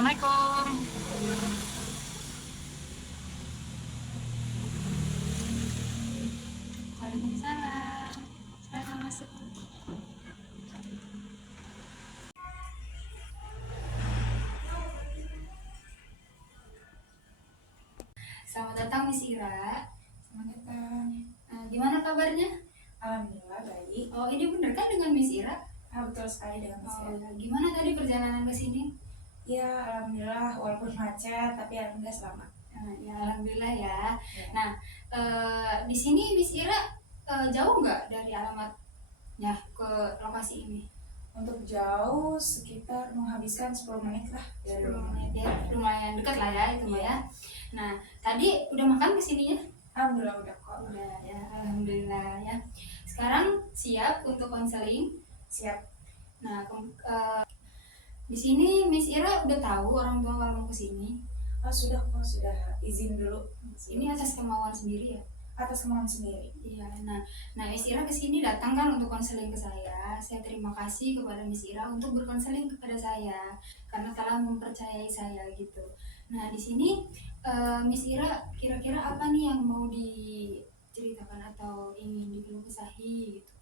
Assalamualaikum. Waalaikumsalam. Silakan masuk. Selamat datang Miss Ira. Selamat datang. Gimana kabarnya? Alhamdulillah baik. Oh, ini bener kan dengan Miss Ira? Betul sekali dengan Mas Oh, Ira. gimana tadi perjalanan ke sini? Ya, alhamdulillah walaupun macet tapi alhamdulillah selamat. Ya, alhamdulillah ya. Ya. Nah, di sini Miss Ira jauh nggak dari alamatnya ke lokasi ini? Untuk jauh sekitar menghabiskan 10 menit lah dari 10 rumah. menit ya, lumayan dekat lah ya itu Mbak ya. Nah, tadi udah makan kesininya? Alhamdulillah udah kok. Udah ya, alhamdulillah ya. Sekarang siap untuk konseling. Siap. Nah, di sini Miss Ira udah tahu orang tua kalau mau kesini. Sudah kok, sudah izin dulu. Ini atas kemauan sendiri ya? Atas kemauan sendiri. Iya. Nah Miss Ira kesini datang kan untuk konseling ke saya. Saya terima kasih kepada Miss Ira untuk berkonseling kepada saya karena telah mempercayai saya gitu. Nah di sini Miss Ira kira-kira apa nih yang mau diceritakan atau ingin dikeluh kesahi gitu?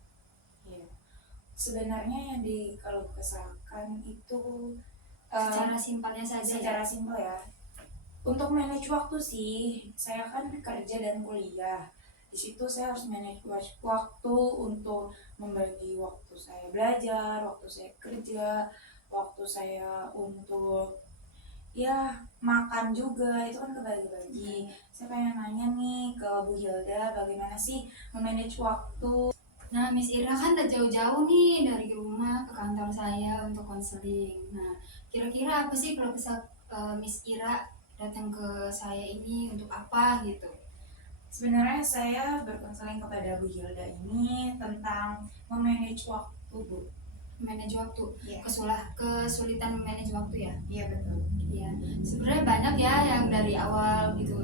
Ya. Sebenarnya yang kalau kesahkan itu Secara simpelnya saja. secara simpel ya. Untuk manage waktu sih, saya kan kerja dan kuliah. Di situ saya harus manage waktu untuk membagi waktu saya belajar, waktu saya kerja, waktu saya untuk ya makan juga, itu kan kebagi-bagi. Saya pengen nanya nih ke Bu Hilda, bagaimana sih memanage waktu? Nah, Miss Ira kan udah jauh-jauh nih dari rumah ke kantor saya untuk konseling. Nah, kira-kira apa sih kalau bisa Miss Ira datang ke saya ini untuk apa gitu? Sebenarnya saya berkonseling kepada Bu Hilda ini tentang memanage waktu, Bu. Manage waktu, Iya. Kesulitan memanage waktu ya? Iya betul. Iya, sebenarnya banyak ya yang dari awal gitu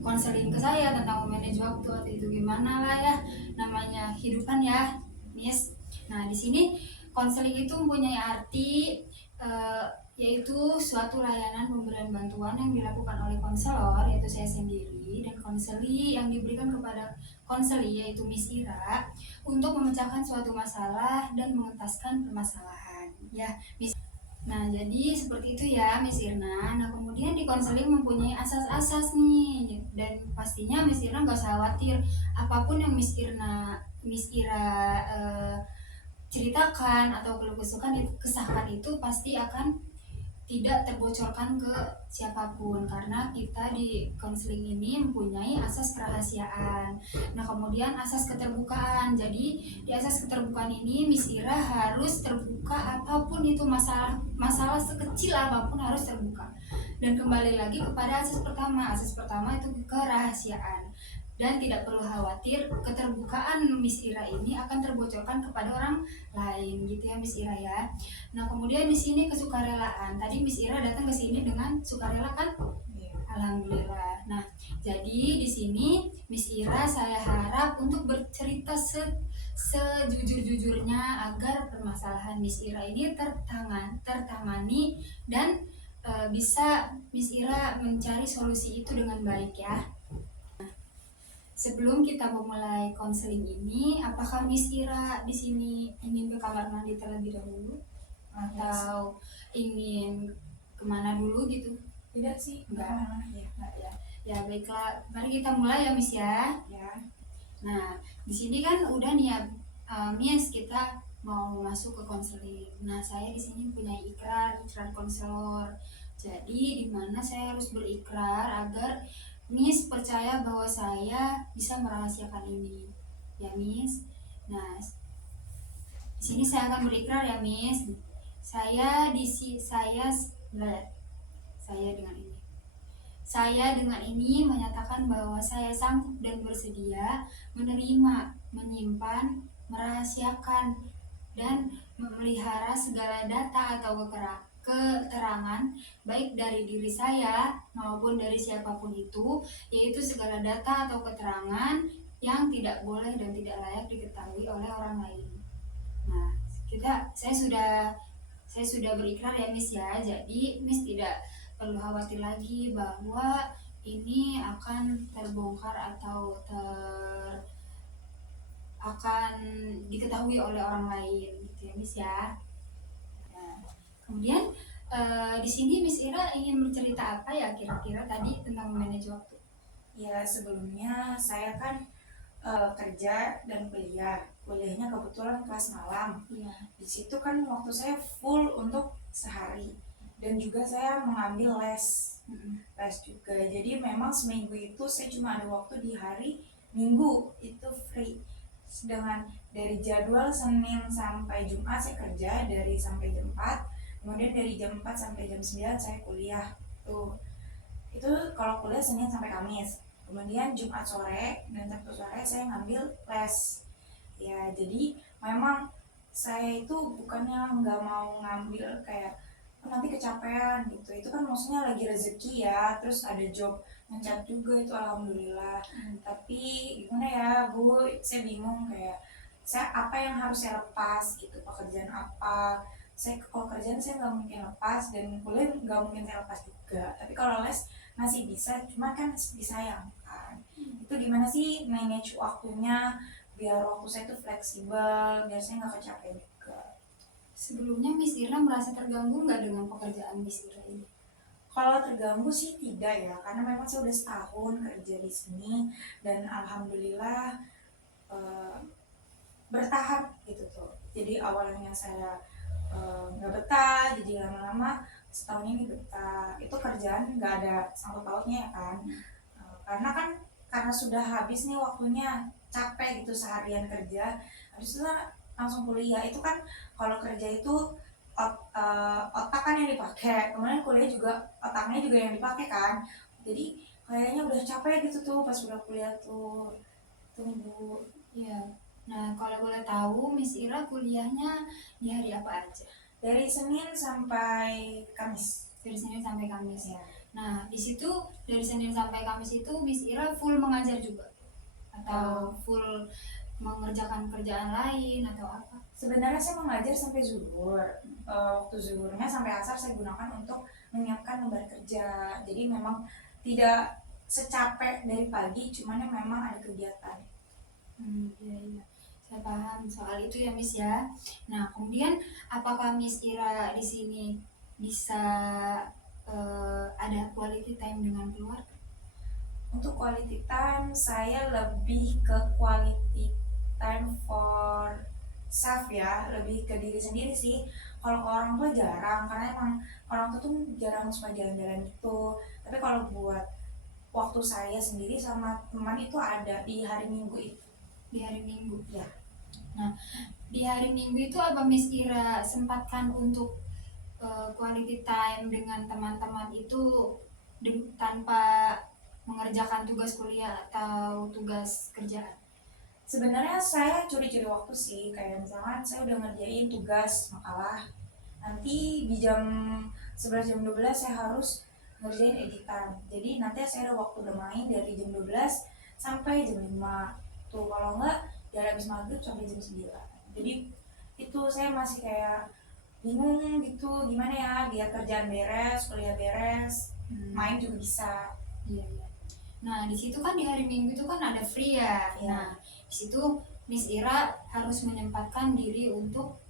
konseling ke saya tentang manage waktu atau itu gimana lah ya, namanya hidupan ya, Miss. Nah di sini konseling itu mempunyai arti yaitu suatu layanan pemberian bantuan yang dilakukan oleh konselor yaitu saya sendiri dan konseli yang diberikan kepada konseli yaitu Miss Ira untuk memecahkan suatu masalah dan mengentaskan permasalahan ya Miss. Nah, jadi seperti itu ya Miss Irna. Nah, kemudian di konseling mempunyai asas-asas nih. Dan pastinya Miss Irna gak usah khawatir. Apapun yang Miss Ira ceritakan atau keluh kesahkan itu pasti akan tidak terbocorkan ke siapapun karena kita di konseling ini mempunyai asas kerahasiaan. Nah, kemudian asas keterbukaan. Jadi di asas keterbukaan ini Miss Ira harus terbuka apapun itu masalah sekecil apapun harus terbuka. Dan kembali lagi kepada asas pertama. Asas pertama itu kerahasiaan. Dan tidak perlu khawatir keterbukaan Miss Ira ini akan terbocorkan kepada orang lain gitu ya Miss Ira ya. Nah kemudian di sini kesukarelaan. Tadi Miss Ira datang ke sini dengan sukarela kan? Iya. Alhamdulillah. Nah jadi di sini Miss Ira saya harap untuk bercerita sejujur-jujurnya agar permasalahan Miss Ira ini tertangani dan bisa Miss Ira mencari solusi itu dengan baik ya. Sebelum kita memulai konseling ini, apakah Miss Ira di sini ingin ke kamar mandi terlebih dahulu atau ingin kemana dulu gitu? Tidak sih, Enggak. Ya. Ya. Ya baiklah, mari kita mulai ya Miss ya. Ya. Nah di sini kan udah nih ya Miss, kita mau masuk ke konseling. Nah saya di sini punya ikrar konselor. Jadi di mana saya harus berikrar agar Miss percaya bahwa saya bisa merahasiakan ini, ya Miss. Nah, di sini saya akan berikrar ya Miss. Saya dengan ini. Saya dengan ini menyatakan bahwa saya sanggup dan bersedia menerima, menyimpan, merahasiakan, dan memelihara segala data atau keterangan baik dari diri saya maupun dari siapapun itu, yaitu segala data atau keterangan yang tidak boleh dan tidak layak diketahui oleh orang lain. Nah, saya saya sudah berikrar ya Miss ya, jadi Miss tidak perlu khawatir lagi bahwa ini akan terbongkar atau akan diketahui oleh orang lain gitu ya Miss ya. Nah, kemudian di sini Miss Ira ingin bercerita apa ya kira-kira tadi tentang manage waktu? Ya sebelumnya saya kan kerja dan kuliah. Kuliahnya kebetulan kelas malam. Iya. Di situ kan waktu saya full untuk sehari. Dan juga saya mengambil les. Les juga. Jadi memang seminggu itu saya cuma ada waktu di hari Minggu itu free. Sedangkan dari jadwal Senin sampai Jumat saya kerja dari sampai jam 4. Kemudian dari jam 4 sampai jam 9 saya kuliah. Tuh. Itu kalau kuliah Senin sampai Kamis. Kemudian Jumat sore dan Sabtu sore saya ngambil les. Ya jadi memang saya itu bukannya nggak mau ngambil kayak nanti kecapean gitu. Itu kan maksudnya lagi rezeki ya. Terus ada job mencat juga itu alhamdulillah. Tapi gimana ya Bu, saya bingung kayak saya apa yang harus saya lepas gitu, pekerjaan apa. Saya kalau kerjaan saya nggak mungkin lepas dan kuliah nggak mungkin saya lepas juga. Tapi kalau les masih bisa, cuma kan disayangkan. Itu gimana sih manage waktunya biar waktu saya tuh fleksibel, biar saya nggak kecapean juga. Sebelumnya Miss Ira merasa terganggu nggak dengan pekerjaan Miss Ira ini? Kalau terganggu sih tidak ya, karena memang saya udah setahun kerja di sini dan alhamdulillah bertahap gitu tuh. Jadi awalnya saya nggak betah, jadi lama-lama setahun ini betah. Itu kerjaan nggak ada sangkut pautnya ya kan. Karena kan karena sudah habis nih waktunya, capek gitu seharian kerja, habis itu langsung kuliah. Itu kan kalau kerja itu otak kan yang dipakai, kemudian kuliah juga otaknya juga yang dipakai kan. Jadi kayaknya udah capek gitu tuh pas udah kuliah tuh. Tunggu. Iya. Nah, kalau boleh tahu Miss Ira kuliahnya di hari apa aja? Dari Senin sampai Kamis. Dari Senin sampai Kamis. Ya. Nah, di situ dari Senin sampai Kamis itu Miss Ira full mengajar juga? Atau full mengerjakan kerjaan lain atau apa? Sebenarnya saya mengajar sampai zuhur. Waktu zuhurnya sampai asar saya gunakan untuk menyiapkan lembar kerja. Jadi memang tidak secapek dari pagi, cuman memang ada kegiatan. Iya, iya. Saya paham soal itu ya Miss ya. Nah, kemudian apakah Miss Ira di sini bisa ada quality time dengan keluarga? Untuk quality time saya lebih ke quality time for self ya, lebih ke diri sendiri sih. Kalau ke orang tua jarang, karena emang orang tua tuh jarang suka jalan-jalan gitu. Tapi kalau buat waktu saya sendiri sama teman itu ada di hari Minggu itu. Di hari Minggu. Ya. Nah, di hari Minggu itu apa Miss Ira sempatkan untuk quality time dengan teman-teman itu tanpa mengerjakan tugas kuliah atau tugas kerjaan? Sebenarnya saya curi-curi waktu sih, kayak misalkan saya udah ngerjain tugas makalah, nanti di jam 11 jam 12 saya harus ngerjain editan. Jadi nanti saya ada waktu bermain dari jam 12 sampai jam 5. Tuh kalau enggak dari habis maghrib sampai jam 9. Jadi itu saya masih kayak bingung gitu gimana ya biar kerjaan beres, kuliah beres, main juga bisa. Iya, iya. Nah, di situ kan di hari Minggu itu kan ada free ya. Iya. Nah, di situ Miss Ira harus menyempatkan diri untuk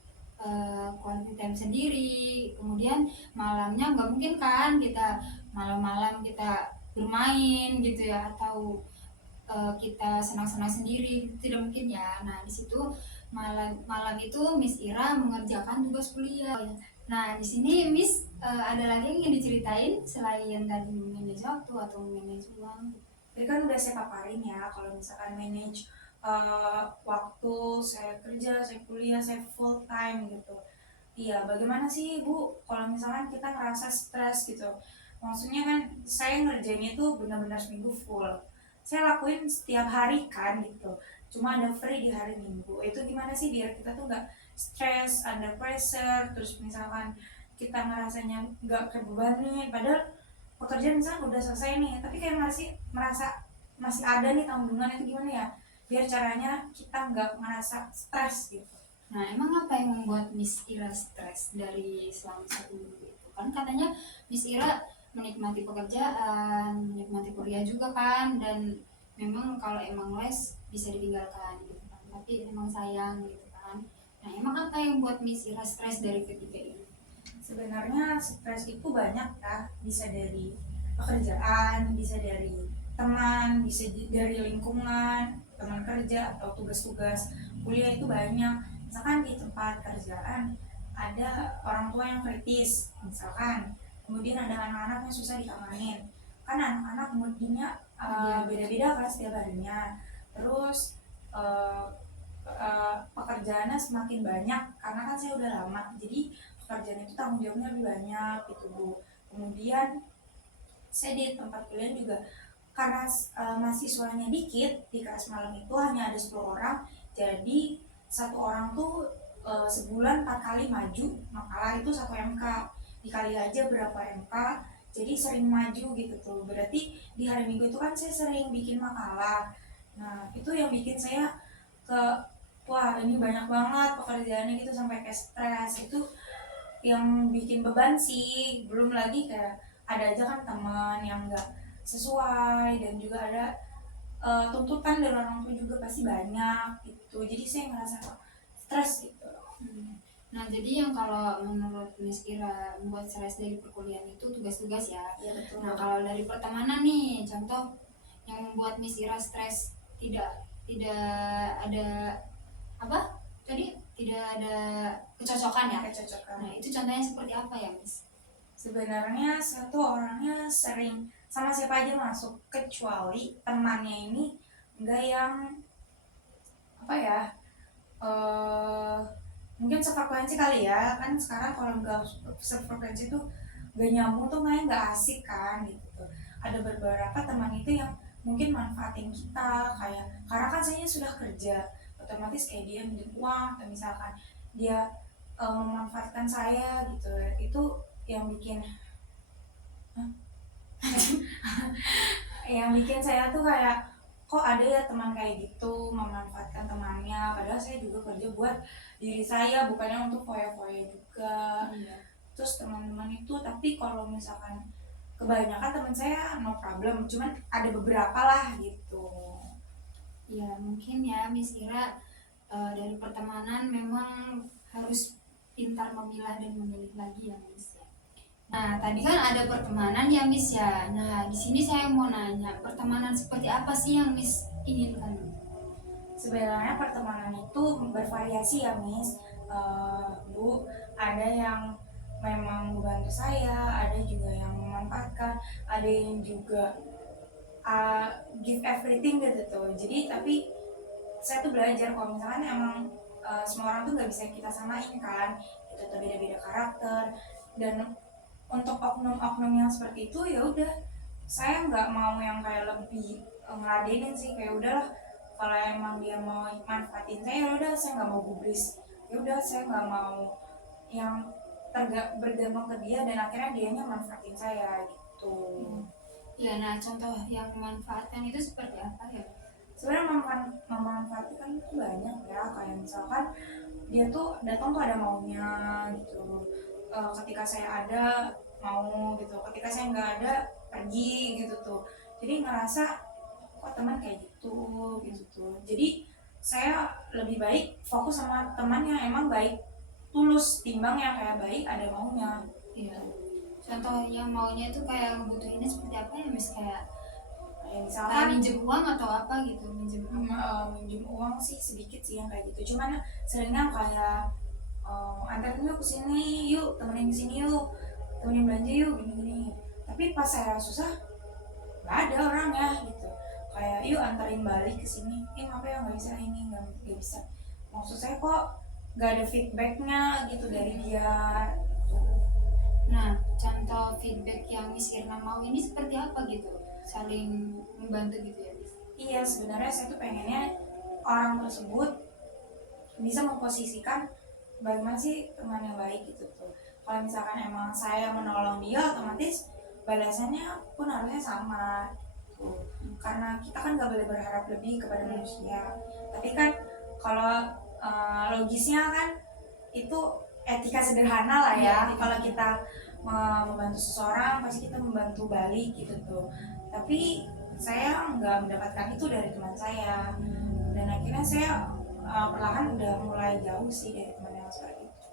quality time sendiri. Kemudian malamnya nggak mungkin kan kita malam-malam kita bermain gitu ya, atau kita senang-senang sendiri, tidak mungkin ya. Nah, di situ malam itu Miss Ira mengerjakan tugas kuliah. Nah, di sini Miss ada lagi yang ingin diceritain selain tadi manage waktu atau manage uang? Jadi kan udah saya paparin ya kalau misalkan manage waktu saya kerja, saya kuliah, saya full time gitu. Iya, bagaimana sih Bu kalau misalkan kita ngerasa stres gitu? Maksudnya kan saya ngerjainnya itu benar-benar seminggu full. Saya lakuin setiap hari kan gitu. Cuma ada free di hari Minggu. Itu gimana sih biar kita tuh nggak stres, under pressure, terus misalkan kita ngerasanya nggak terbebani, padahal pekerjaan misalnya udah selesai nih, tapi kayak masih merasa masih ada nih tanggungan. Itu gimana ya biar caranya kita nggak ngerasa stres gitu? Nah, emang apa yang membuat Miss Ira stres dari selama 1 minggu itu? Kan katanya Miss Ira menikmati pekerjaan, menikmati kuliah juga kan, dan memang kalau emang les bisa ditinggalkan gitu kan. Tapi emang sayang gitu kan. Nah, emang apa yang buat Miss Ira stres dari ketiga ini? Sebenarnya stres itu banyak ya, bisa dari pekerjaan, bisa dari teman, bisa dari lingkungan, teman kerja atau tugas-tugas kuliah itu banyak. Misalkan di tempat kerjaan ada orang tua yang kritis, misalkan, kemudian ada anak-anak yang susah ditanganin. Kan anak-anak moodnya Iya, beda-beda kan setiap harinya. Terus eh, pekerjaannya semakin banyak karena kan saya udah lama, jadi pekerjaan itu tanggung jawabnya lebih banyak gitu Bu. Kemudian saya di tempat kuliah juga karena mahasiswanya dikit, di kelas malam itu hanya ada 10 orang, jadi satu orang tuh sebulan 4 kali maju makalah itu 1 MK, dikali aja berapa MK, jadi sering maju gitu tuh, berarti di hari Minggu itu kan saya sering bikin makalah. Nah itu yang bikin saya ke wah ini banyak banget pekerjaannya gitu sampai kayak stres itu, yang bikin beban sih. Belum lagi kayak ada aja kan teman yang nggak sesuai, dan juga ada tuntutan dari orang tua juga pasti banyak gitu, jadi saya ngerasa stres gitu. hmm. Nah, jadi yang kalau menurut Miss Ira membuat stres dari perkuliahan itu tugas-tugas ya. Iya betul. Nah, kalau dari pertemanan nih, contoh yang membuat Miss Ira stres tidak tidak ada apa? Tadi tidak ada kecocokan ya. Kecocokan. Nah, itu contohnya seperti apa ya, Miss? Sebenarnya satu orangnya sering sama siapa aja masuk, kecuali temannya ini enggak yang apa ya, eh mungkin sefrekuensi kali ya, kan sekarang kalau nggak sefrekuensi tuh gak nyambung tuh, kayak nggak asik kan gitu. Ada beberapa teman itu yang mungkin manfaatin kita, kayak karena kan saya sudah kerja, otomatis kayak dia minjem uang atau misalkan dia memanfaatkan saya gitu, itu yang bikin yang bikin saya tuh kayak kok ada ya teman kayak gitu memanfaatkan temannya, padahal saya juga kerja buat diri saya, bukannya untuk foya-foya juga. Iya. Terus teman-teman itu, tapi kalau misalkan kebanyakan teman saya no problem, cuman ada beberapa lah gitu. Ya, mungkin ya Miss Ira dari pertemanan memang harus pintar memilah dan memilih lagi ya, Miss ya. Nah, tadi kan ada pertemanan ya, Miss ya. Nah, di sini saya mau nanya, pertemanan seperti apa sih yang Miss inginkan? Sebenarnya pertemanan itu bervariasi ya Miss. Bu, ada yang memang membantu saya, ada juga yang memanfaatkan, ada yang juga give everything gitu tuh. Jadi tapi saya tuh belajar kalau misalkan emang semua orang tuh nggak bisa kita samain kan, kita tuh beda-beda karakter, dan untuk oknum-oknum yang seperti itu ya udah saya nggak mau yang kayak lebih ngeladenin sih, kayak udahlah kalau emang dia mau manfaatin saya ya udah, saya nggak mau gubris, ya udah saya nggak mau yang bergantung ke dia dan akhirnya dianya manfaatin saya gitu. Ya, nah contoh yang memanfaatkan itu seperti apa ya? Sebenarnya memanfaatkan itu banyak ya, kayak misalkan dia tuh datang tuh ada maunya gitu. Ketika saya ada mau gitu, ketika saya nggak ada pergi gitu tuh, jadi ngerasa kok teman kayak gitu gitu tuh. Jadi saya lebih baik fokus sama teman yang emang baik tulus, timbang yang kayak baik ada maunya. Iya. Contoh yang maunya itu kayak ngebutuhinnya seperti apa ya, Miss? Kayak Kayak kayak misalkan minjem uang atau apa gitu, minjem apa? minjem uang sih sedikit sih yang kayak gitu, cuman seringnya kayak antarin yuk kesini yuk, temenin kesini yuk, temenin belanja yuk, gini-gini. Tapi pas saya susah nggak ada orang ya gitu, kayak yuk antarin balik ke sini, maaf ya nggak bisa, ini nggak bisa, maksud saya kok nggak ada feedbacknya gitu dari dia tuh. Nah, contoh feedback yang Miss Irna mau ini seperti apa gitu? Saling membantu gitu ya, Miss? Iya sebenarnya saya tuh pengennya orang tersebut bisa memposisikan bagaimana sih teman yang baik gitu tuh. Kalau misalkan emang saya menolong dia, otomatis balasannya pun harusnya sama tuh. Karena kita kan gak boleh berharap lebih kepada manusia, tapi kan kalau logisnya kan itu etika sederhana lah Iya, ya. etika Kalau sederhana. kita membantu seseorang pasti kita membantu balik gitu tuh. Tapi saya nggak mendapatkan itu dari teman saya, dan akhirnya saya perlahan udah mulai jauh sih dari teman yang seperti itu.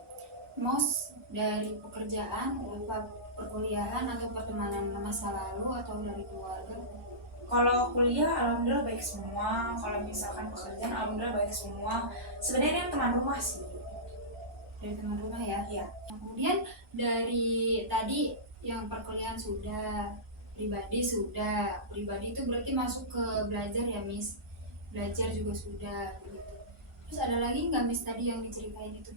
Most dari pekerjaan, apa perkuliahan atau pertemanan masa lalu atau dari keluarga? Kalau kuliah alhamdulillah baik semua, kalau misalkan pekerjaan alhamdulillah baik semua. Sebenarnya teman rumah sih. Dari teman rumah ya. Iya. Kemudian dari tadi yang perkuliahan sudah, pribadi itu berarti masuk ke belajar ya Miss, belajar juga sudah begitu. Terus ada lagi nggak Miss tadi yang diceritain itu,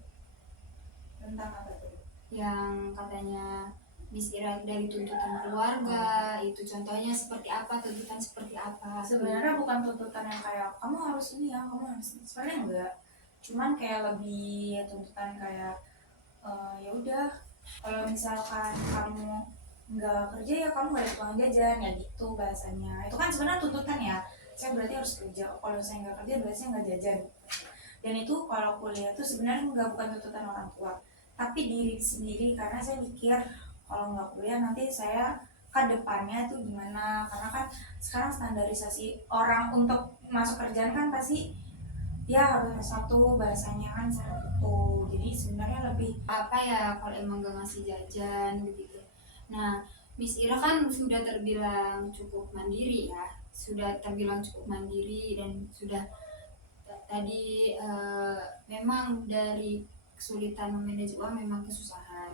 Tentang apa tuh? yang katanya Miss Ira dari tuntutan keluarga itu contohnya seperti apa, tuntutan seperti apa? Sebenarnya bukan tuntutan yang kayak kamu harus ini ya, kamu harus ini. Sebenarnya enggak. Cuman kayak lebih tuntutan kayak ya udah, kalau misalkan kamu nggak kerja ya kamu nggak ada uang jajan ya gitu bahasanya. Itu kan sebenarnya tuntutan ya. Saya berarti harus kerja. Kalau saya nggak kerja berarti saya nggak jajan. Dan itu kalau kuliah tuh sebenarnya nggak, bukan tuntutan orang tua, tapi diri sendiri, karena saya mikir kalau nggak kuliah nanti saya ke depannya tuh gimana, karena kan sekarang standarisasi orang untuk masuk kerjaan kan pasti ya harus S1 bahasanya kan seperti itu. Jadi sebenarnya lebih Apa ya kalau emang gak ngasih jajan begitu. Nah, Miss Ira kan sudah terbilang cukup mandiri ya, dan sudah tadi memang dari kesulitan memanage uang memang kesusahan.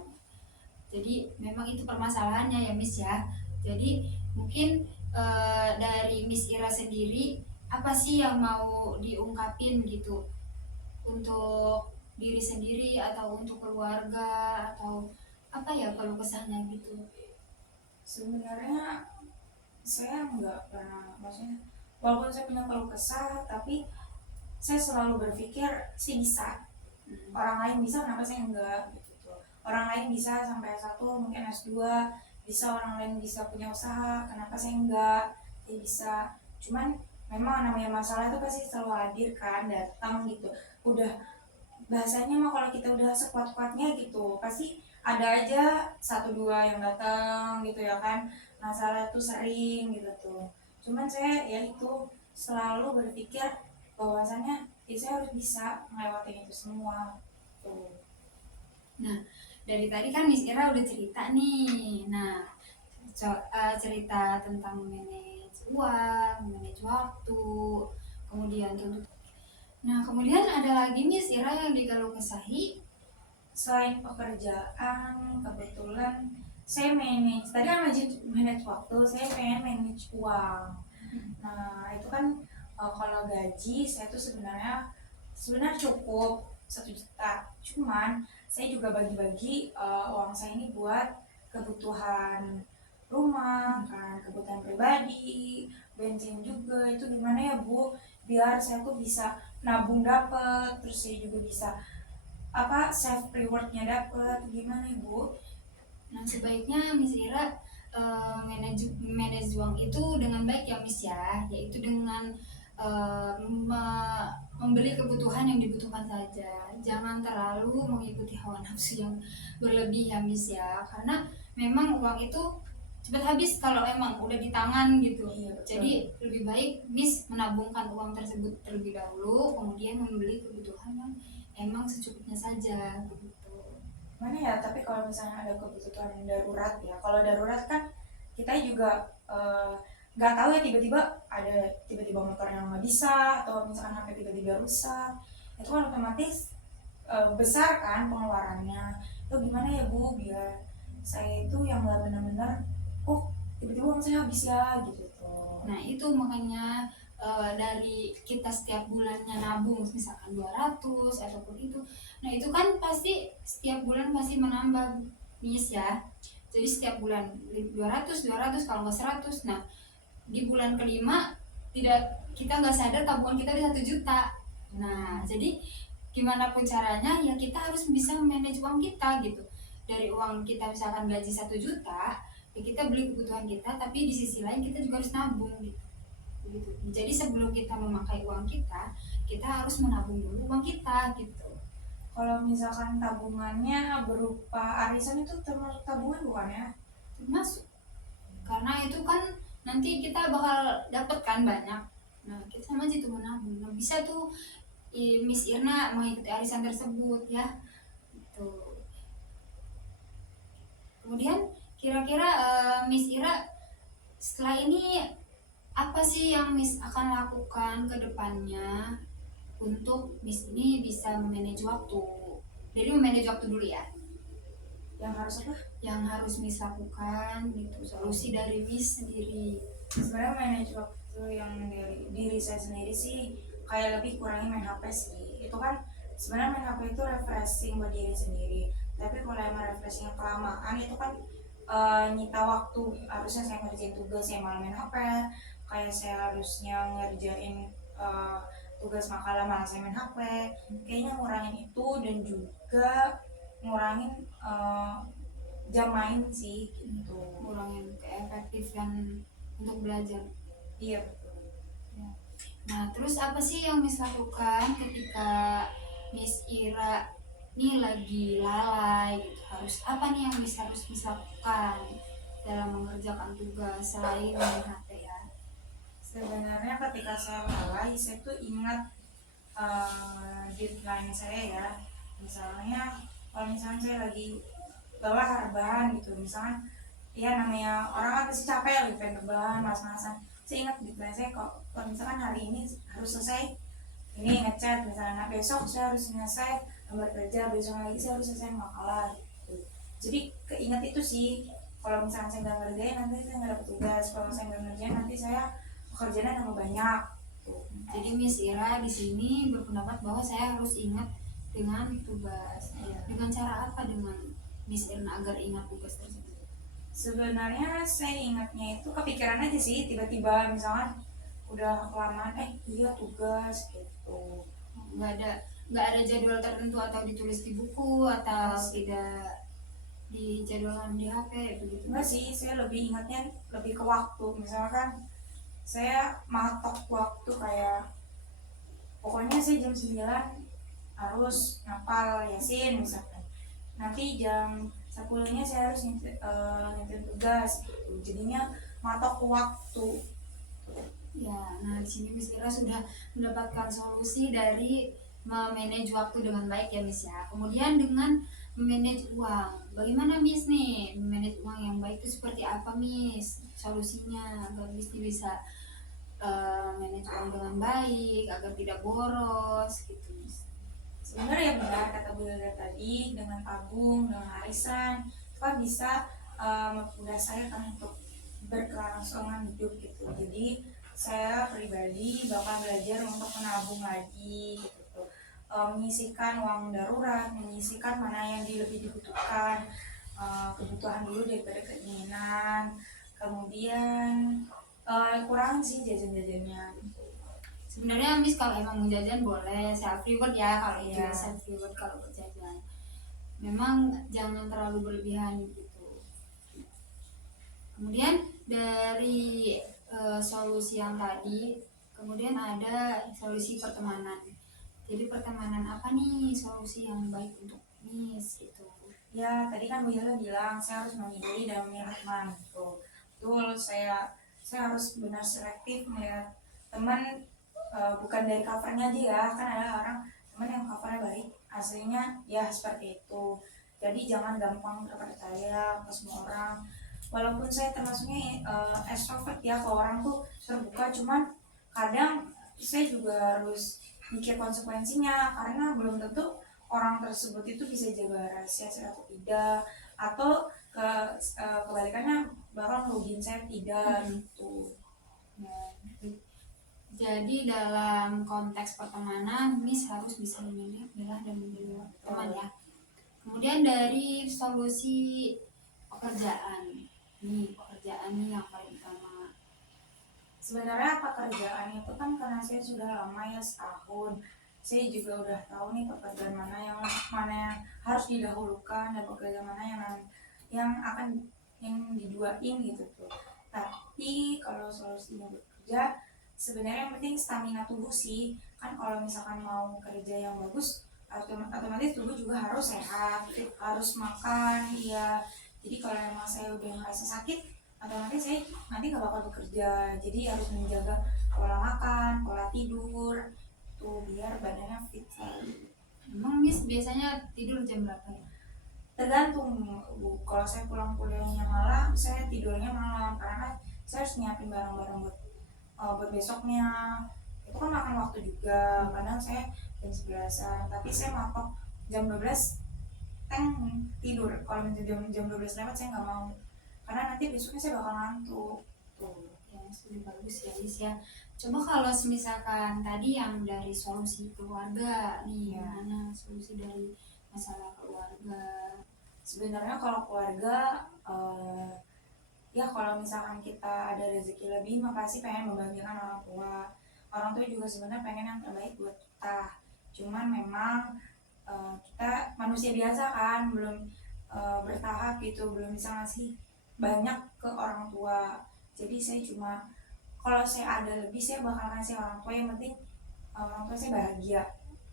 Jadi memang itu permasalahannya ya Miss ya. Jadi mungkin dari Miss Ira sendiri apa sih yang mau diungkapin gitu untuk diri sendiri atau untuk keluarga, atau apa ya kalau kesahnya gitu. sebenarnya saya nggak pernah, maksudnya walaupun saya punya keluh kesah tapi saya selalu berpikir sih bisa, orang lain bisa kenapa saya enggak gitu. Orang lain bisa sampai S1 mungkin S2 bisa, orang lain bisa punya usaha kenapa saya enggak. Saya bisa, cuman memang namanya masalah itu pasti selalu hadir kan, datang gitu. Udah bahasanya mah kalau kita udah sekuat-kuatnya gitu pasti ada aja satu dua yang datang gitu ya kan. Masalah tuh sering gitu tuh, cuman saya ya itu selalu berpikir bahwasannya ya saya harus bisa ngelewatin itu semua tuh. Nah, dari tadi kan Miss Ira udah cerita nih. Nah, cerita tentang manage uang, manage waktu, kemudian tuntut. Nah, kemudian ada lagi Miss Ira yang dikeluh kesahi. Selain pekerjaan kebetulan saya manage, tadi kan manage waktu, saya pengen manage uang. Nah itu kan kalau gaji saya tuh sebenarnya cukup 1 juta, cuman saya juga bagi-bagi uang saya ini buat kebutuhan rumah kan, kebutuhan pribadi, bensin juga. Itu gimana ya Bu, biar saya tuh bisa nabung dapet, terus saya juga bisa apa self rewardnya dapet, gimana ya Bu? Nah, sebaiknya Miss Ira manage uang itu dengan baik ya Miss ya, yaitu dengan membeli kebutuhan yang dibutuhkan saja. Jangan terlalu mengikuti hawa nafsu yang berlebih ya Miss ya, karena memang uang itu cepat habis kalau emang udah di tangan gitu. Iya, betul. Jadi lebih baik Miss menabungkan uang tersebut terlebih dahulu, kemudian membeli kebutuhan yang emang secukupnya saja begitu. Mana ya, tapi kalau misalnya ada kebutuhan darurat ya, kalau darurat kan kita juga nggak tahu ya, tiba-tiba ada tiba-tiba motor yang nggak bisa, atau misalkan HP tiba-tiba rusak, itu kan otomatis besar kan pengeluarannya. Itu gimana ya Bu, biar saya itu yang nggak benar-benar oh tiba-tiba uang saya habis ya gitu tuh. Nah itu makanya dari kita setiap bulannya nabung misalkan 200 ataupun itu, nah itu kan pasti setiap bulan pasti menambah Miss ya. Jadi setiap bulan 200 kalau nggak 100. Nah di bulan kelima tidak, kita nggak sadar tabungan kita di 1 juta. Nah jadi gimana pun caranya ya kita harus bisa manage uang kita gitu. Dari uang kita misalkan gaji 1 juta, ya kita beli kebutuhan kita, tapi di sisi lain kita juga harus nabung gitu. Jadi sebelum kita memakai uang kita, kita harus menabung dulu uang kita gitu. Kalau misalkan tabungannya berupa arisan itu termasuk tabungan bukan ya? Termasuk, karena itu kan nanti kita bakal dapet kan banyak. Nah kita sama aja tuh menabung. Nah bisa tuh Miss Irna mengikuti arisan tersebut ya. Tuh. Kemudian kira-kira Miss Ira setelah ini apa sih yang Miss akan lakukan ke depannya untuk Miss ini bisa memanage waktu? Jadi memanage waktu dulu ya. Yang harus apa? Yang harus Miss lakukan gitu, solusi dari Miss sendiri. Sebenarnya manage waktu yang dari diri saya sendiri sih kayak lebih kurangi main HP sih. Itu kan sebenarnya main HP itu refreshing buat diri sendiri. Tapi kalau emang refreshingnya kelamaan itu kan nyita waktu. Harusnya saya ngerjain tugas saya malah main HP. Kayak saya harusnya ngerjain eh, tugas makalah malah saya main HP. Kayaknya ngurangin itu dan juga ngurangin jam main sih gitu. Ngurangin keefektifan untuk belajar. Iya betul. Ya. Nah, terus apa sih yang Miss lakukan ketika Miss Ira ini lagi lalai gitu? Harus apa nih yang harus Miss lakukan dalam mengerjakan tugas selain main HP ya? Sebenarnya ketika saya lalai, saya tuh ingat deadline saya ya. Misalnya, kalau misalnya saya lagi lelah rebahan gitu, misalnya, ya namanya orang kan pasti capek lagi pengen rebahan, malas-malasan. Saya ingat deadline saya kalau misalkan hari ini harus selesai, ini ngecat misalnya, nah besok saya harus selesai gambar kerja, besok lagi saya harus selesai makalah gitu. Jadi keinget itu sih, kalau misalnya saya nggak ngerjain nanti saya nggak dapet tugas, kalau saya nggak ngerjain nanti saya pekerjaannya tambah banyak tuh. Jadi Miss Ira di sini berpendapat bahwa saya harus ingat dengan tugas. Iya. Dengan cara apa dengan Miss Irna agar ingat tugas tersebut? Sebenarnya saya ingatnya itu kepikiran aja sih, tiba-tiba misalkan udah kelamaan iya tugas gitu. Nggak nggak ada jadwal tertentu atau ditulis di buku atau tidak dijadwalkan di HP begitu? Enggak sih, saya lebih ingatnya lebih ke waktu. Misalkan saya matok waktu kayak pokoknya sih jam 9 harus ngapal Yasin misalkan. Nanti jam 10-nya saya harus nyetir tugas gitu. Jadinya matok waktu. Ya, nah di sini Miss Ira sudah mendapatkan solusi dari memanage waktu dengan baik ya Miss ya. Kemudian dengan memanage uang, bagaimana Miss nih memanage uang yang baik itu seperti apa Miss? Solusinya agar Miss bisa manage uang dengan baik, agar tidak boros gitu Miss. Sebenarnya ya benar kata Bu Hilda tadi, dengan tabung, dengan arisan itu kan bisa mempermudah saya kan untuk berkelangsungan hidup gitu. Jadi saya pribadi bakal belajar untuk menabung lagi gitu, menyisihkan uang darurat, menyisihkan mana yang lebih dibutuhkan, kebutuhan dulu daripada keinginan, kemudian kurang sih jajan-jajannya gitu. Sebenarnya Miss kalau emang mau jajan boleh self reward ya, kalau itu Iya. self reward kalau berjajan. Memang jangan terlalu berlebihan gitu. Kemudian dari solusi yang tadi, kemudian ada solusi pertemanan. Jadi pertemanan apa nih solusi yang baik untuk Miss gitu? Ya tadi kan Bu Hilda bilang saya harus memilih dan memilih teman gitu. Betul, saya harus benar selektif melihat teman, bukan dari covernya aja ya, kan ada orang teman yang covernya baik aslinya ya seperti itu. Jadi jangan gampang terpercaya ke semua orang. Walaupun saya termasuknya extrovert ya, ke orang tuh terbuka, cuman kadang saya juga harus mikir konsekuensinya karena belum tentu orang tersebut itu bisa jaga rahasia saya atau tidak, atau kebalikannya bakal ngerugiin saya tidak gitu. Nah, Jadi dalam konteks pertemanan, Miss harus bisa memilih, milah dan memilih teman ya. Kemudian dari solusi pekerjaan, nih pekerjaan nih yang paling utama. sebenarnya pekerjaan itu kan karena saya sudah lama ya setahun, saya juga udah tahu nih pekerjaan mana yang harus didahulukan dan pekerjaan mana yang akan yang diduain gitu tuh. Tapi kalau solusinya bekerja, sebenarnya yang penting stamina tubuh sih. Kan kalau misalkan mau kerja yang bagus otomatis tubuh juga harus sehat, harus makan ya. Jadi kalau emang saya udah ngerasa sakit, otomatis saya nanti gak bakal bekerja. Jadi harus menjaga pola makan, pola tidur tuh biar badannya fit selalu. Emang Miss biasanya tidur jam berapa ya? Tergantung Bu, kalau saya pulang kuliahnya malam, saya tidurnya malam karena kan saya harus nyiapin barang-barang buat besoknya. Itu kan makan waktu juga, kadang saya jam 11-an, tapi saya matok jam 12 tidur. Kalau jam 12 lewat saya nggak mau, karena nanti besoknya saya bakal ngantuk tuh. Ya, sudah bagus ya Miss ya. Coba kalau misalkan tadi yang dari solusi keluarga nih, Ya. mana solusi dari masalah keluarga? Sebenarnya kalau keluarga ya kalau misalkan kita ada rezeki lebih mah pasti pengen membahagiakan orang tua. Orang tua juga sebenarnya pengen yang terbaik buat kita, cuman memang kita manusia biasa kan, belum bertahap gitu, belum bisa ngasih banyak ke orang tua. Jadi saya cuma, kalau saya ada lebih saya bakal ngasih orang tua, yang penting orang tua saya bahagia,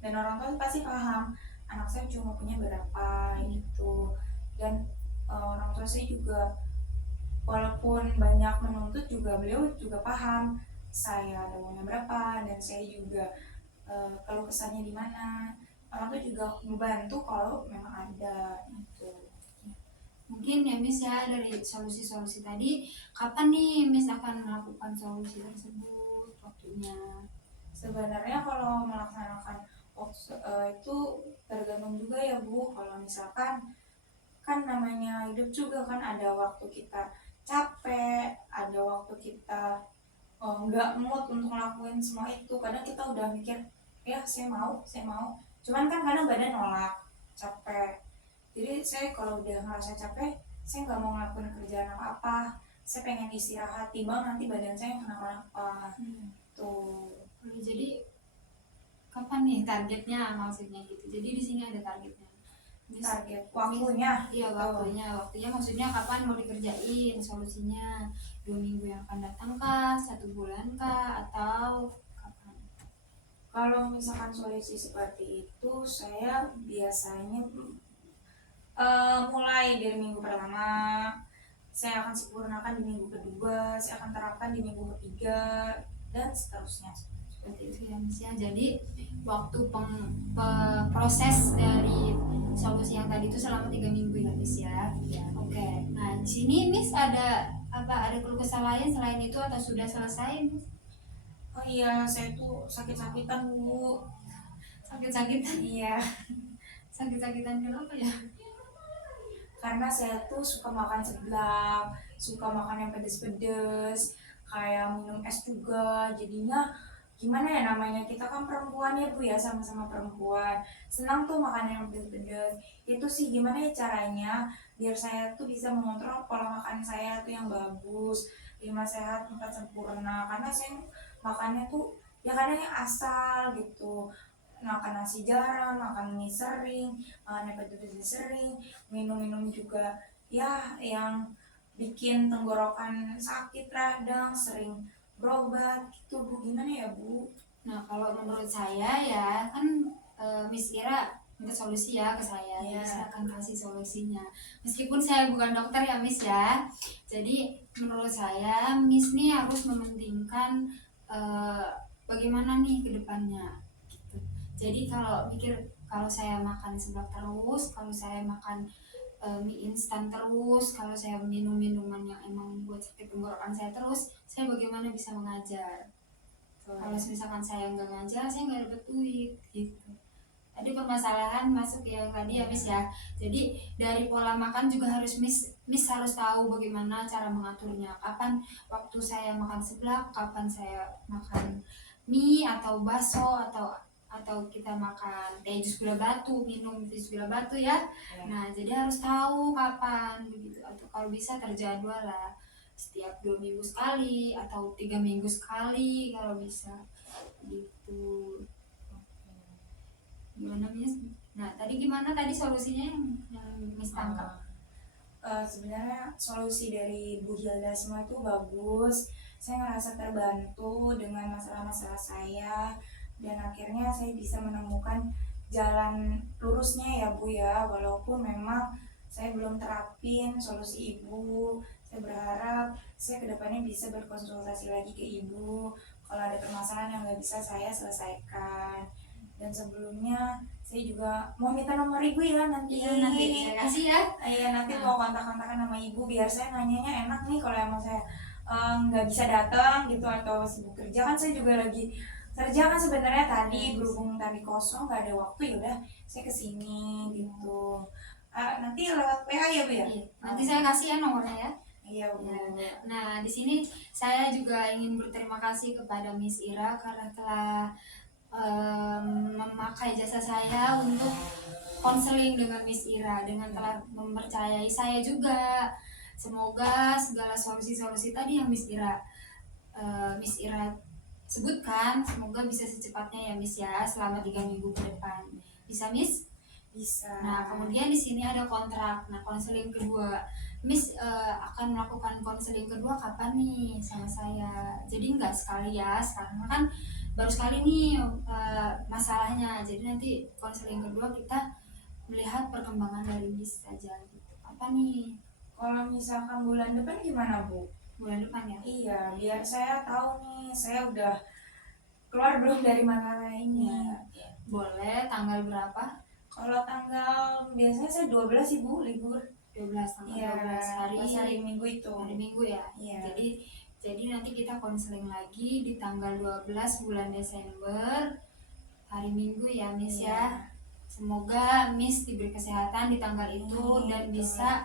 dan orang tua pasti paham anak saya cuma punya berapa gitu. Dan orang tua saya juga walaupun banyak menuntut juga, beliau juga paham saya ada uangnya berapa, dan saya juga kalau kesannya di mana. Orang tuh juga membantu kalau memang ada gitu. Mungkin ya Miss ya, dari solusi-solusi tadi, kapan nih Miss akan melakukan solusi tersebut waktunya? Sebenarnya kalau melaksanakan waktu itu tergantung juga ya Bu. Kalau misalkan kan namanya hidup juga kan, ada waktu kita capek, ada waktu kita nggak mood untuk ngelakuin semua itu. Kadang kita udah mikir ya saya mau, cuman kan kadang badan nolak, capek. Jadi saya kalau udah ngerasa capek, saya nggak mau ngelakuin kerjaan apa-apa, saya pengen istirahat, timbang nanti badan saya yang kenapa-napa tuh. Jadi kapan nih targetnya, maksudnya gitu? Jadi di sini ada targetnya. Miss, Target waktunya. iya waktunya maksudnya kapan mau dikerjain solusinya? 2 minggu yang akan datang kah, 1 bulan kah, atau kapan? Kalau misalkan solusi seperti itu, saya biasanya mulai dari minggu pertama, saya akan sempurnakan di minggu kedua, saya akan terapkan di minggu ketiga, dan seterusnya. Seperti itu ya Miss ya. Jadi waktu proses dari solusi yang tadi itu selama 3 minggu ya Miss ya. Oke. Nah di sini Miss ada apa? Ada keluh kesah lain selain itu atau sudah selesai Miss? Oh iya, saya tuh sakit-sakitan Bu. Sakit-sakitan? Iya, Sakit-sakitan kenapa ya? karena saya tuh suka makan seblak, suka makan yang pedes-pedes, kayak minum es juga. Jadinya gimana ya, namanya kita kan perempuan ya Bu ya, sama-sama perempuan, senang tuh makan yang pedes-pedes. Itu sih gimana ya caranya biar saya tuh bisa mengontrol pola makan saya tuh yang bagus, 5 sehat 4 sempurna. Karena saya makannya tuh ya kadang yang asal gitu, makan nasi jarang, makan mie sering, makan yang pedes sering, minum-minum juga ya yang bikin tenggorokan sakit, radang, sering berobat gitu Bu. Gimana ya Bu? Nah kalau menurut saya ya kan, Miss Ira minta solusi ya ke saya, Iya. jadi saya akan kasih solusinya. Meskipun saya bukan dokter ya Miss ya. Jadi menurut saya Miss nih harus mementingkan bagaimana nih ke depannya gitu. Jadi kalau pikir kalau saya makan seblak terus, kalau saya makan mie instan terus, kalau saya minum minuman yang emang buat sakit tenggorokan saya terus, saya bagaimana bisa mengajar? Kalau misalkan saya nggak ngajar, saya nggak dapet duit gitu. Tadi permasalahan masuk yang tadi ya Miss ya. Jadi dari pola makan juga harus Miss harus tahu bagaimana cara mengaturnya. Kapan waktu saya makan seblak, kapan saya makan mie atau bakso, atau kita makan teh jus gula batu, minum teh jus gula batu ya. Nah jadi harus tahu kapan begitu, atau kalau bisa terjadwal lah, setiap 2 minggu sekali atau 3 minggu sekali kalau bisa gitu. Gimana Miss? Nah tadi gimana tadi solusinya yang Miss tangkap? Sebenarnya solusi dari Bu Hilda semua itu bagus. Saya ngerasa terbantu dengan masalah-masalah saya, dan akhirnya saya bisa menemukan jalan lurusnya ya Bu ya, walaupun memang saya belum terapin solusi Ibu. Saya berharap saya kedepannya bisa berkonsultasi lagi ke Ibu kalau ada permasalahan yang nggak bisa saya selesaikan. Dan sebelumnya saya juga mau minta nomor Ibu ya nanti. Iya, nanti saya kasih ya. Iya, nanti mau kontak-kontakan sama Ibu biar saya nanyanya enak nih kalau emang saya nggak bisa datang gitu atau sibuk kerja. Kan saya juga lagi kerja kan sebenarnya tadi, berhubung tadi kosong nggak ada waktu, ya udah saya kesini gitu. Nanti lewat WA ya Bu ya? Iya, nanti saya kasih ya nomornya ya. Iya Bu. Nah, di sini saya juga ingin berterima kasih kepada Miss Ira karena telah memakai jasa saya untuk konseling dengan Miss Ira, dengan telah mempercayai saya juga. Semoga segala solusi-solusi tadi yang Miss Ira sebutkan, semoga bisa secepatnya ya Miss ya, selama 3 minggu ke depan. Bisa Miss? Bisa. Nah, kemudian di sini ada kontrak. Nah, konseling kedua, Miss akan melakukan konseling kedua kapan nih sama saya? Jadi nggak sekali ya, sekarang kan baru sekali nih masalahnya. Jadi nanti konseling kedua kita melihat perkembangan dari Miss saja gitu. Kapan nih? Kalau misalkan bulan depan gimana Bu? Bulan depan ya? Iya, biar saya tahu nih saya udah keluar belum dari masalah ini. Boleh, tanggal berapa? Kalau tanggal biasanya saya 12 Ibu libur. 12, tanggal Iya, 12 hari Minggu itu. hari Minggu ya. Iya. Jadi nanti kita konseling lagi di tanggal 12 bulan Desember, hari Minggu ya Miss ya. Semoga Miss diberi kesehatan di tanggal itu dan bisa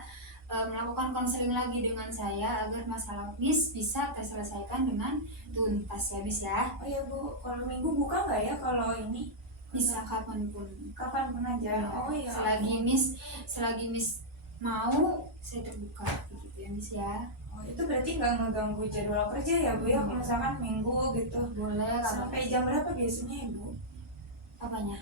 melakukan konseling lagi dengan saya agar masalah Miss bisa terselesaikan dengan tuntas ya Miss ya. Oh iya Bu, kalau Minggu buka nggak ya kalau ini? Bisa kapanpun. Kapan pun aja. Oh iya. Selagi Miss mau, saya terbuka gitu ya Miss ya. Oh, itu berarti nggak ngeganggu jadwal kerja ya Bu ya? Kalau misalkan Minggu gitu. Boleh. Sampai jam berapa biasanya Ibu? Apanya?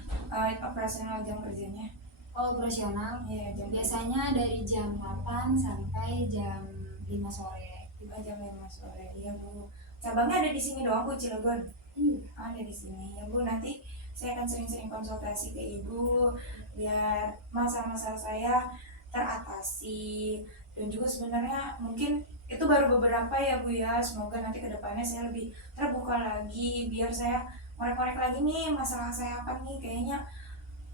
Operasional jam kerjanya? Oh, operasional. Iya, jam Biasanya dari jam 8 sampai jam 5 sore. jam 5 sore. Iya Bu. Cabangnya ada di sini doang Bu, Cilegon. Ada di sini ya Bu. Nanti saya akan sering-sering konsultasi ke Ibu biar masalah-masalah saya teratasi. Dan juga sebenarnya mungkin itu baru beberapa ya Bu ya. Semoga nanti kedepannya saya lebih terbuka lagi biar saya ngorek-ngorek lagi nih masalah saya apa nih. Kayaknya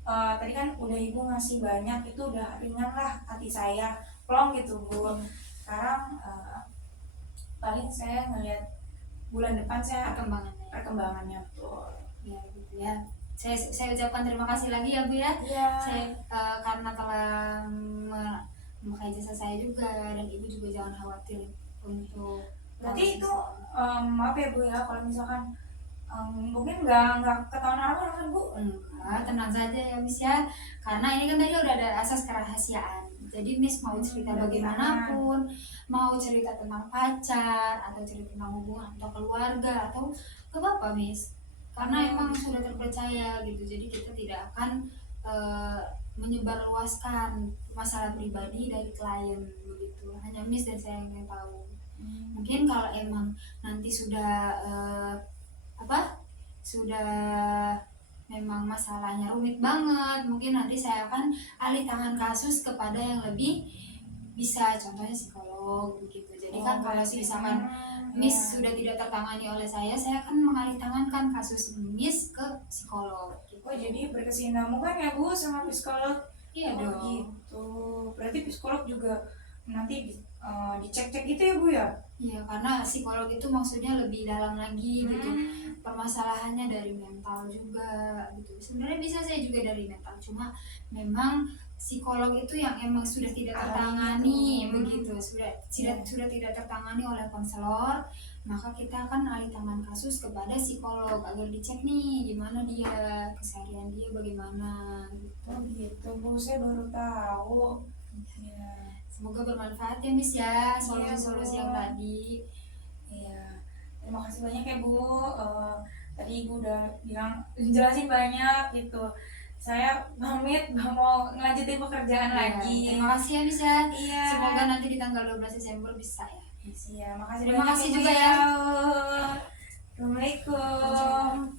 tadi kan udah Ibu ngasih banyak, itu udah ringan lah hati saya, plong gitu Bu. Sekarang paling saya ngelihat bulan depan saya perkembangannya tuh. Ya gitu ya. Saya ucapkan terima kasih lagi ya Bu ya. Iya. Saya karena telah memakai jasa saya juga, dan Ibu juga jangan khawatir untuk. Berarti itu maaf ya Bu ya kalau misalkan mungkin nggak ketahuan orang kan Bu? Enggak, tenang saja ya Miss ya. Karena ini kan tadi udah ada asas kerahasiaan. Jadi Miss mau cerita bagaimanapun, mau cerita tentang pacar atau cerita tentang hubungan atau keluarga atau ke apa Miss. Karena emang sudah terpercaya gitu. Jadi kita tidak akan menyebarluaskan masalah pribadi dari klien begitu. Hanya Miss dan saya yang tahu. Mungkin kalau emang nanti sudah memang masalahnya rumit banget, mungkin nanti saya akan alih tangan kasus kepada yang lebih bisa, contohnya psikolog begitu. Jadi kan kalau misalkan Miss sudah tidak tertangani oleh saya akan mengalih tangankan kasus Miss ke psikolog gitu. Oh jadi berkesinambungan ya Bu sama psikolog? Iya dong. Gitu. Berarti psikolog juga nanti dicek-cek gitu ya Bu ya? Iya, karena psikolog itu maksudnya lebih dalam lagi gitu. Permasalahannya dari mental juga gitu. Sebenarnya bisa saya juga dari mental, cuma memang psikolog itu yang emang sudah tidak tertangani begitu, sudah tidak tertangani oleh konselor, maka kita akan alih tangan kasus kepada psikolog agar dicek nih gimana dia, keseharian dia bagaimana gitu. Oh gitu Bu, saya baru tahu. Ya. Semoga bermanfaat ya Miss ya, solusi-solusi yang tadi. Iya, terima kasih banyak ya Bu. Tadi Ibu udah bilang jelasin banyak gitu. Saya pamit mau ngelanjutin pekerjaan lagi. Terima kasih ya Miss ya. Iya. Semoga nanti di tanggal 12 Desember bisa ya. Iya, makasih Terima banyak kasih Bu juga ya. Assalamualaikum.